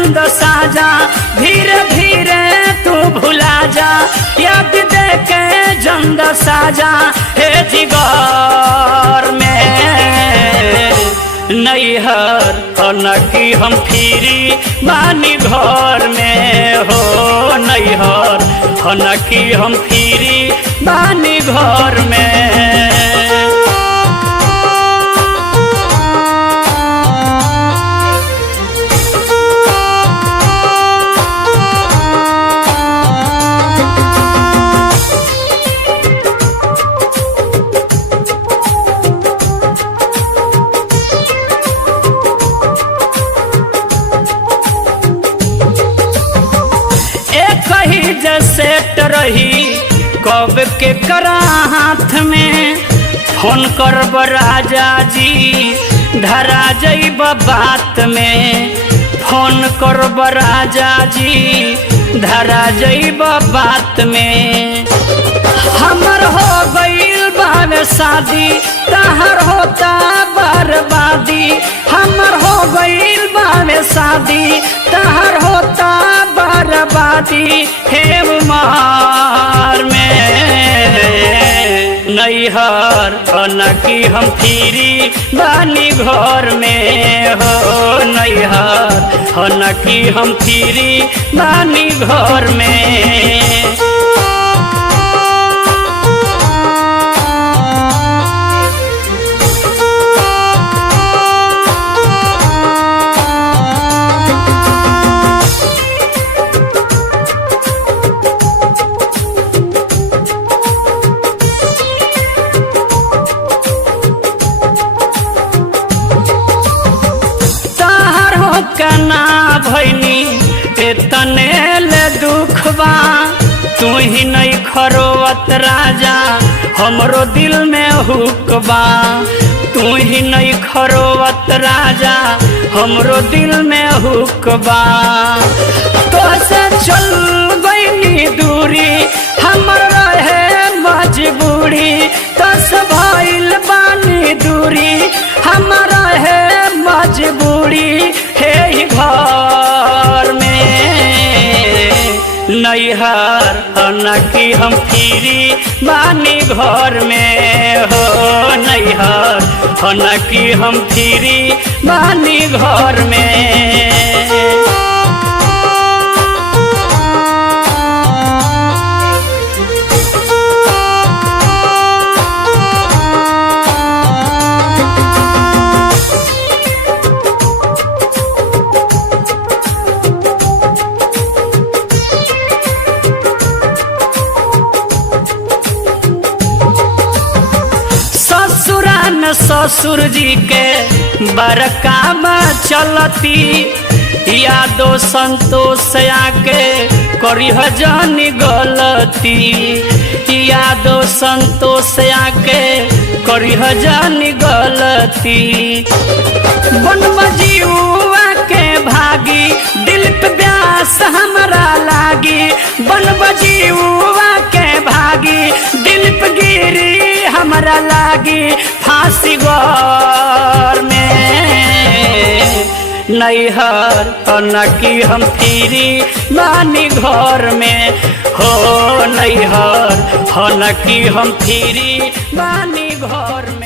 चंद साजा, धीरे धीरे तू भुला जा, याद दे के चंद साजा हे जिगर में। नैहर हनकी हम फिरी बानी घर में हो, नैहर हनकी हम फिरी बानी घर में। सेट रही कब के करा हाथ में, फोन करब राजा जी धरा जइब बात में, फोन करब राजा जी धरा जइब बात में। हमर हो गइल बावे शादी, तहर होता बर्बादी, हमर हो गइल बावे शादी, तहर होता बर्बादी हे उमर में। नैहर हनकी हम फिरी बानी घर में हो, नैहर हनकी हम फिरी बानी घर में। कना भैनी इतने ले दुख बा, तू ही नहीं खरोवत राजा हमरो दिल में हुक बा, तू ही नहीं खरोवत राजा हमरो दिल में हुक बा। तो से चल गई दूरी हमर रहे मजबूरी, तस भइल बानी दूरी हमर रहे मजबूरी हे घर में। नैहर हनकी हम फिरी बानी घर में हो, नैहर हनकी हम फिरी बानी घर में। ससुर जी के बरका में चलती, यादो संतोष आके करिह जानी गलती, यादो संतोष आके करिह जानी गलती। बनबजीवा के भागी दिल पे प्यास हमरा लागी, बनबजीवा के भागी दिल पे गिरी हमरा लागी फांसी घर में। नैहर हनकी हम फिरी बानी घर में हो, नैहर हनकी हम फिरी बानी घर में।